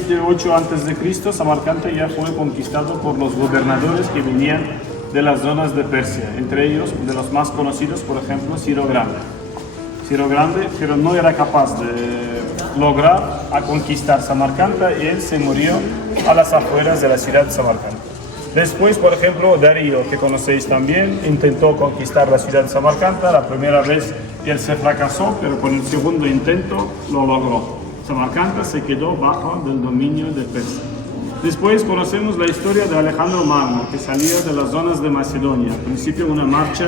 708 a.C., Samarcanda ya fue conquistado por los gobernadores que venían de las zonas de Persia, entre ellos de los más conocidos, por ejemplo, Ciro Grande. Ciro Grande, pero no era capaz de lograr a conquistar Samarcanda y él se murió a las afueras de la ciudad de Samarcanda. Después, por ejemplo, Darío, que conocéis también, intentó conquistar la ciudad de Samarcanda. La primera vez él se fracasó, pero con el segundo intento lo logró. Samarcanda se quedó bajo el dominio de Persia. Después conocemos la historia de Alejandro Magno, que salía de las zonas de Macedonia. Al principio una marcha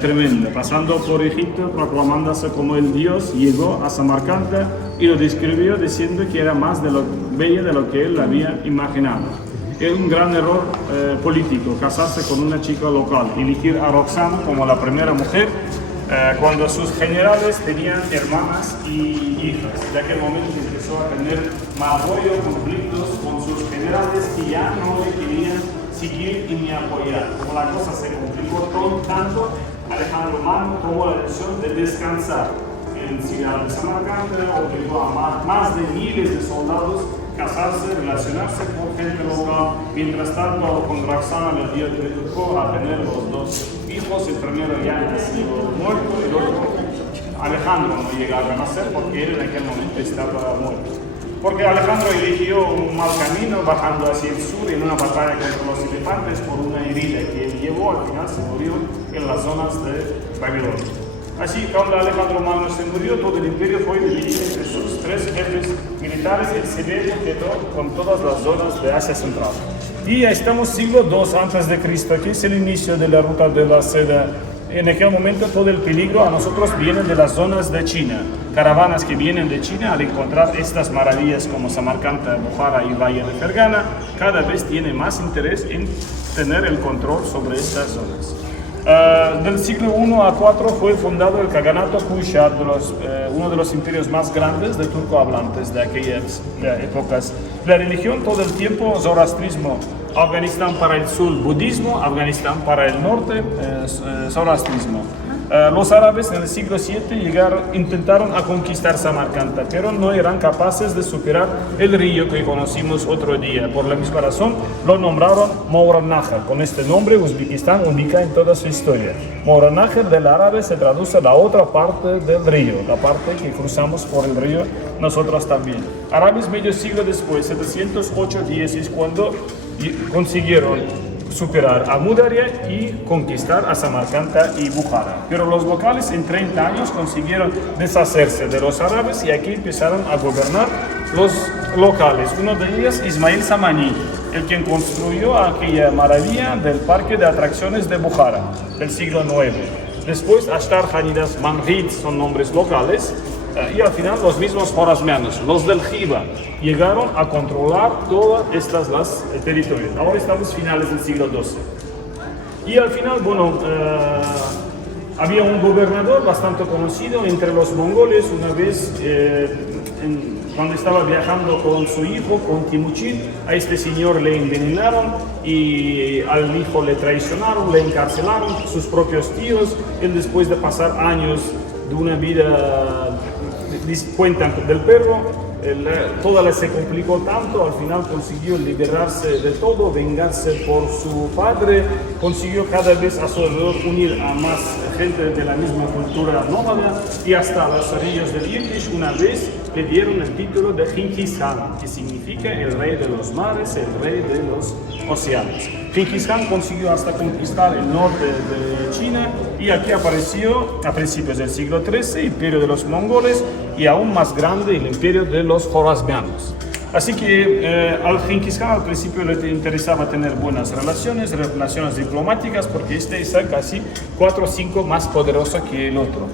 tremenda, pasando por Egipto, proclamándose como el Dios, llegó a Samarcanda y lo describió diciendo que era más de lo bella de lo que él había imaginado. Es un gran error político casarse con una chica local, elegir a Roxana como la primera mujer cuando sus generales tenían hermanas y hijas. De aquel momento empezó a tener magollo, conflictos con sus generales que ya no le querían seguir y ni apoyar. Como la cosa se complicó tanto, Alejandro Magno tomó la decisión de descansar en ciudad de Samarcanda, obligó a más de miles de soldados casarse, relacionarse con gente local. Mientras tanto, con Roxana le tocó a tener los dos hijos, el primero ya nacido muerto, y el otro Alejandro no llegaba a nacer porque él en aquel momento estaba muerto. Porque Alejandro eligió un mal camino bajando hacia el sur en una batalla contra los elefantes por una herida que él llevó, al final se murió en las zonas de Babilonia. Así, cuando Alejandro Magno se murió, todo el imperio fue dividido entre sus tres jefes militares. El Siberio quedó con todas las zonas de Asia Central. Y ya estamos siglo II a.C., que es el inicio de la ruta de la seda. En aquel momento todo el peligro a nosotros viene de las zonas de China. Caravanas que vienen de China al encontrar estas maravillas como Samarcanda, Bukhara y Valle de Fergana, cada vez tiene más interés en tener el control sobre estas zonas. Del siglo I a IV fue fundado el Kaganato Kushar, uno de los imperios más grandes de turcohablantes de aquellas épocas. La religión todo el tiempo zoroastrismo. Afganistán para el sur, budismo; Afganistán para el norte, zoroastrismo. Los árabes en el siglo VII intentaron a conquistar Samarcanda, pero no eran capaces de superar el río que conocimos otro día. Por la misma razón, lo nombraron Mauranahar. Con este nombre, Uzbekistán ubica en toda su historia. Mauranahar del árabe se traduce a la otra parte del río, la parte que cruzamos por el río nosotros también. Árabes medio siglo después, 708-10, es cuando consiguieron superar a Mudaria y conquistar a Samarcanda y Bukhara. Pero los locales en 30 años consiguieron deshacerse de los árabes y aquí empezaron a gobernar los locales. Uno de ellos, Ismail Samani, el quien construyó aquella maravilla del parque de atracciones de Bukhara del siglo IX. Después, Ashtar Hanidas Manrid son nombres locales. Y al final los mismos jorazmianos, los del Jiva, llegaron a controlar todas estas las territorios. Ahora estamos finales del siglo XII. Y al final, bueno, había un gobernador bastante conocido entre los mongoles. Una vez, cuando estaba viajando con su hijo, con Timuchin, a este señor le envenenaron y al hijo le traicionaron, le encarcelaron sus propios tíos. Él, después de pasar años de una vida, cuentan del perro, toda se complicó tanto, al final consiguió liberarse de todo, vengarse por su padre, consiguió cada vez a su alrededor unir a más gente de la misma cultura nómada, y hasta las orillas del Irtish una vez le dieron el título de Genghis Khan, que significa el rey de los mares, el rey de los océanos. Genghis Khan consiguió hasta conquistar el norte de China, y aquí apareció a principios del siglo XIII el imperio de los mongoles, y aún más grande el imperio de los jorazmianos. Así que al Genghis Khan al principio le interesaba tener buenas relaciones diplomáticas, porque este es casi 4 o 5 más poderoso que el otro.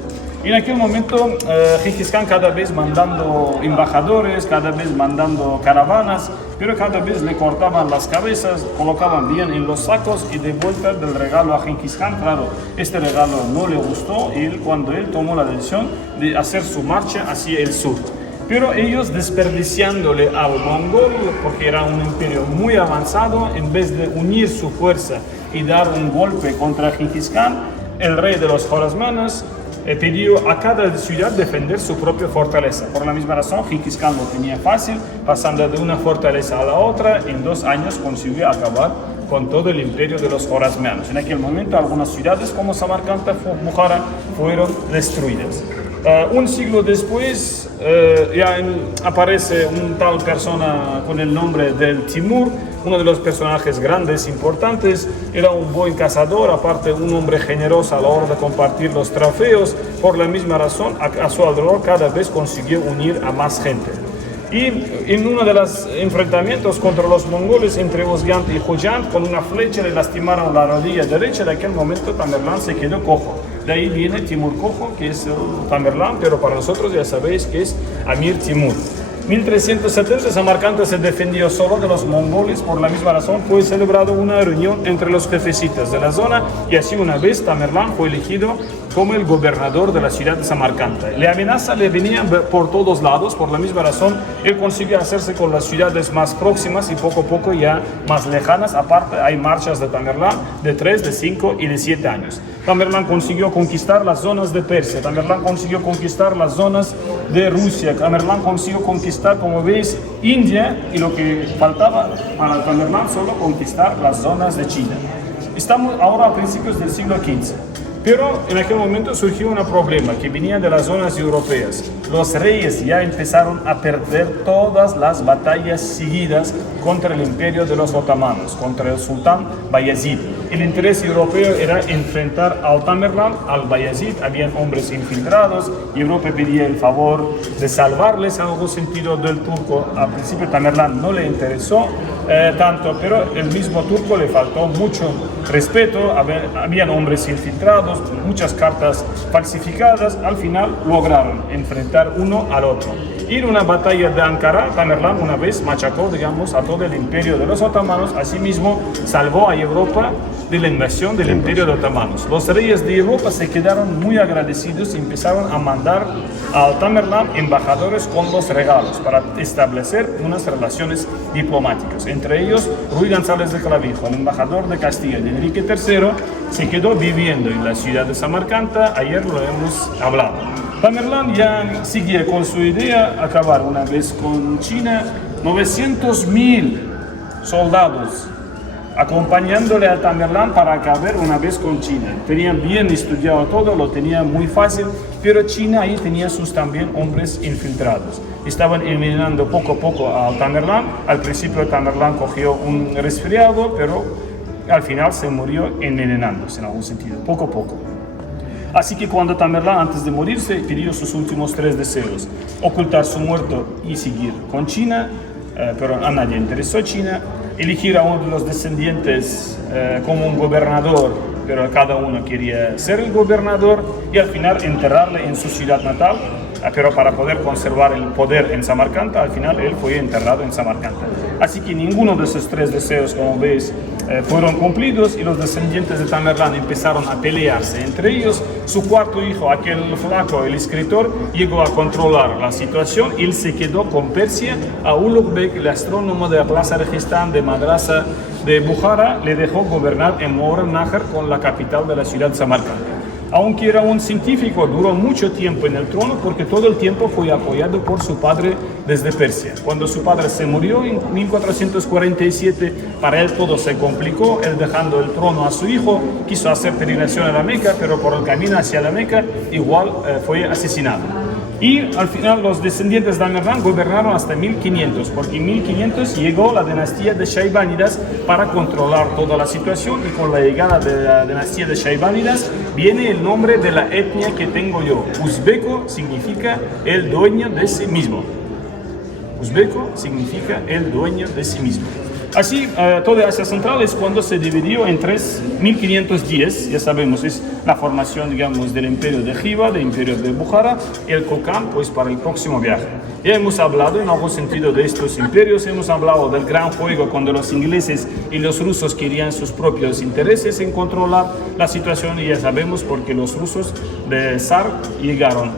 Y en aquel momento Genghis Khan cada vez mandando embajadores, cada vez mandando caravanas, pero cada vez le cortaban las cabezas, colocaban bien en los sacos y de vuelta del regalo a Genghis Khan. Claro, este regalo no le gustó cuando él tomó la decisión de hacer su marcha hacia el sur. Pero ellos, desperdiciándole al mongol, porque era un imperio muy avanzado, en vez de unir su fuerza y dar un golpe contra Genghis Khan, el rey de los jorazmanos pidió a cada ciudad defender su propia fortaleza. Por la misma razón, Genghis Khan lo tenía fácil, pasando de una fortaleza a la otra, en 2 años consiguió acabar con todo el imperio de los Jorazmianos. En aquel momento, algunas ciudades como Samarcanda, Bukhara, fueron destruidas. Un siglo después aparece un tal persona con el nombre del Timur, uno de los personajes grandes, importantes. Era un buen cazador, aparte un hombre generoso a la hora de compartir los trofeos. Por la misma razón, a su alrededor cada vez consiguió unir a más gente. Y en uno de los enfrentamientos contra los mongoles entre Ozgant y Jojant, con una flecha le lastimaron la rodilla derecha. De aquel momento Tamerlán se quedó cojo. De ahí viene Timur Cojo, que es Tamerlán, pero para nosotros ya sabéis que es Amir Timur. 1370 Samarcanda se defendió solo de los mongoles. Por la misma razón fue celebrada una reunión entre los jefecitas de la zona, y así una vez Tamerlán fue elegido como el gobernador de la ciudad de Samarcanda. La amenaza le venía por todos lados. Por la misma razón él consiguió hacerse con las ciudades más próximas y poco a poco ya más lejanas. Aparte hay marchas de Tamerlán de 3, de 5 y de 7 años. Tamerlán consiguió conquistar las zonas de Persia, Tamerlán consiguió conquistar las zonas de Rusia, Tamerlán consiguió conquistar, como veis, India, y lo que faltaba para Tamerlán solo conquistar las zonas de China. Estamos ahora a principios del siglo XV. Pero en aquel momento surgió un problema que venía de las zonas europeas. Los reyes ya empezaron a perder todas las batallas seguidas contra el imperio de los otomanos, contra el sultán Bayezid. El interés europeo era enfrentar al Tamerlán, al Bayezid. Habían hombres infiltrados y Europa pedía el favor de salvarles en algún sentido del turco. Al principio Tamerlán no le interesó tanto, pero el mismo turco le faltó mucho respeto. Habían hombres infiltrados, muchas cartas falsificadas. Al final lograron enfrentar uno al otro. Y en una batalla de Ankara, Tamerlán una vez machacó, digamos, a todo el imperio de los otomanos. Asimismo, salvó a Europa de la invasión del imperio de otomanos. Los reyes de Europa se quedaron muy agradecidos y empezaron a mandar al Tamerlán embajadores con los regalos para establecer unas relaciones diplomáticas. Entre ellos, Ruy González de Clavijo, el embajador de Castilla de Enrique III, se quedó viviendo en la ciudad de Samarcanda. Ayer lo hemos hablado. Tamerlán ya seguía con su idea acabar una vez con China. 900.000 soldados acompañándole a Tamerlán para acabar una vez con China. Tenían bien estudiado todo, lo tenían muy fácil, pero China ahí tenía sus también hombres infiltrados. Estaban eliminando poco a poco a Tamerlán. Al principio Tamerlán cogió un resfriado, pero al final se murió envenenándose en algún sentido, poco a poco. Así que cuando Tamerlán, antes de morirse, pidió sus últimos 3 deseos: ocultar su muerto y seguir con China, pero a nadie interesó China; elegir a uno de los descendientes como un gobernador, pero cada uno quería ser el gobernador; y al final enterrarle en su ciudad natal, pero para poder conservar el poder en Samarcanda, al final él fue enterrado en Samarcanda. Así que ninguno de esos 3 deseos, como veis, fueron cumplidos, y los descendientes de Tamerlán empezaron a pelearse entre ellos. Su cuarto hijo, aquel flaco, el escritor, llegó a controlar la situación. Él se quedó con Persia. A Ulugh Bek, el astrónomo de la Plaza Registán de Madrasa de Bukhara, le dejó gobernar en Moran-Najar, con la capital de la ciudad de Samarcanda. Aunque era un científico, duró mucho tiempo en el trono porque todo el tiempo fue apoyado por su padre desde Persia. Cuando su padre se murió en 1447, para él todo se complicó. Él, dejando el trono a su hijo, quiso hacer peregrinación a la Meca, pero por el camino hacia la Meca igual fue asesinado. Y al final los descendientes de Tamerlán gobernaron hasta 1500, porque en 1500 llegó la dinastía de Shaibánidas para controlar toda la situación, y con la llegada de la dinastía de Shaibánidas viene el nombre de la etnia que tengo yo. Uzbeko significa el dueño de sí mismo. Uzbeko significa el dueño de sí mismo. Así, toda Asia Central es cuando se dividió en 1510, ya sabemos, es la formación, digamos, del imperio de Jiva, del imperio de Bukhara, y el Kokán, pues, para el próximo viaje. Ya hemos hablado en algún sentido de estos imperios, hemos hablado del gran juego cuando los ingleses y los rusos querían sus propios intereses en controlar la situación, y ya sabemos por qué los rusos de Zar llegaron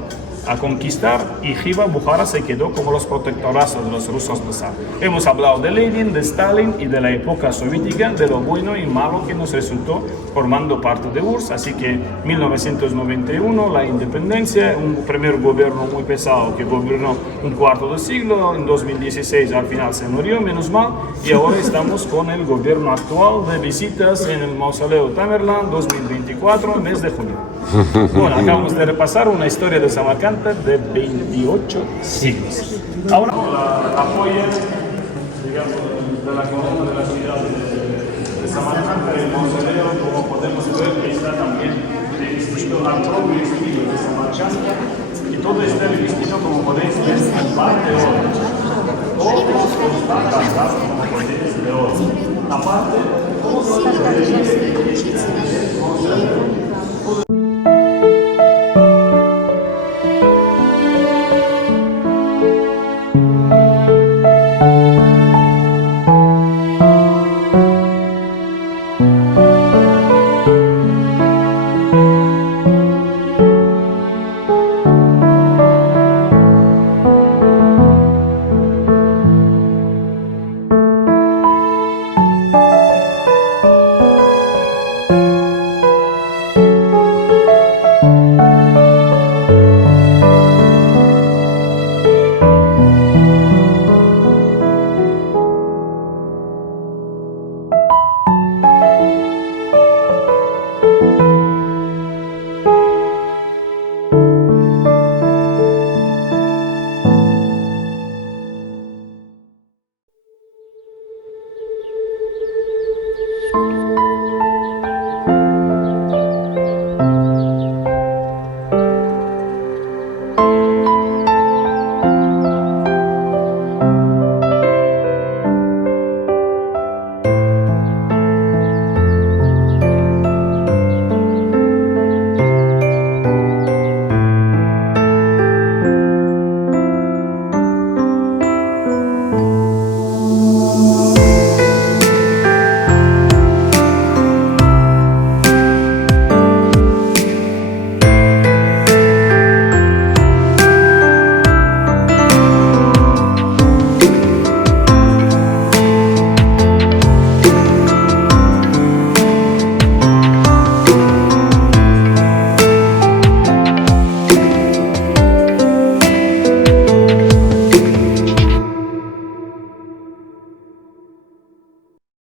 a conquistar y Jiva, Bukhara se quedó como los protectoratos de los rusos de zar. Hemos hablado de Lenin, de Stalin y de la época soviética, de lo bueno y malo que nos resultó formando parte de URSS. Así que 1991, la independencia, un primer gobierno muy pesado que gobernó un cuarto de siglo, en 2016 al final se murió, menos mal, y ahora estamos con el gobierno actual de visitas en el mausoleo Tamerlán 2024, mes de junio. Bueno, acabamos de repasar una historia de Samarcanda de 28 siglos. Ahora la joya, digamos, de la corona de la ciudad de Samarcanda, el mausoleo, como podemos ver, que está también revestido al propio estilo de Samarcanda, y todo está revestido, como podéis ver, en parte de oro. Todos están cargados, como podéis ver, de oro. Aparte, todos los